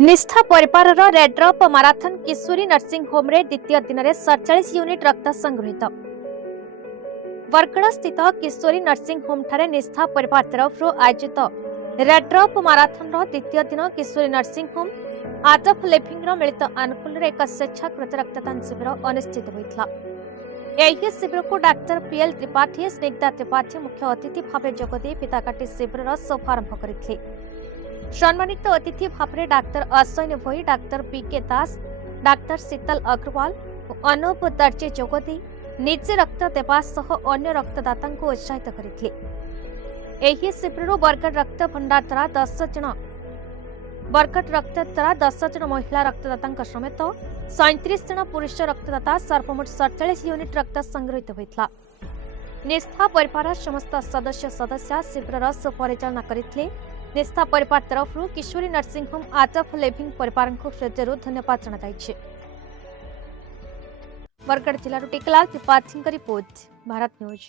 निष्ठा परिवार रेड्रप माराथन किशोरी nursing home रे द्वितीय दिन में 47 यूनिट रक्त संग्रहित। बरगड़ स्थित किशोरी नर्सिंग होम ठारे निष्ठा परिवार तरफ आयोजित रेड्रप माराथन द्वितीय दिन Kishori nursing home art of living मिलित आनुकूल एक स्वेच्छाकृत रक्तदान शिविर अनुष्ठित होता। यह शिविर को डाक्टर पीएल त्रिपाठी स्निग्धा त्रिपाठी मुख्य अतिथि भाव जोगदे पिताकाटी शिविर शुभारंभ करते। सम्मानित अतिथि भाव में डाक्टर अश्विनी भोई, डाक्टर पीके दास, डाक्टर शीतल अग्रवाल और अनूप दर्जे जोगदे निजे रक्त देवा सह अन्य रक्तदाता को उत्साहित करते। शिविर बरगड़ रक्त भंडार द्वारा 10 जन महिला रक्तदाता समेत 37 जन पुरुष रक्तदाता सर्वमोट 47 यूनिट रक्त संग्रहित होता। निष्ठा परिवार समस्त सदस्य शिविर सुपरिचालना करते। निष्ठा परिवार तरफ Kishori nursing home art of living परिवार को हृदय धन्यवाद जनाई। बरगड़ जिला टीकलाल त्रिपाठी रिपोर्ट, भारत न्यूज।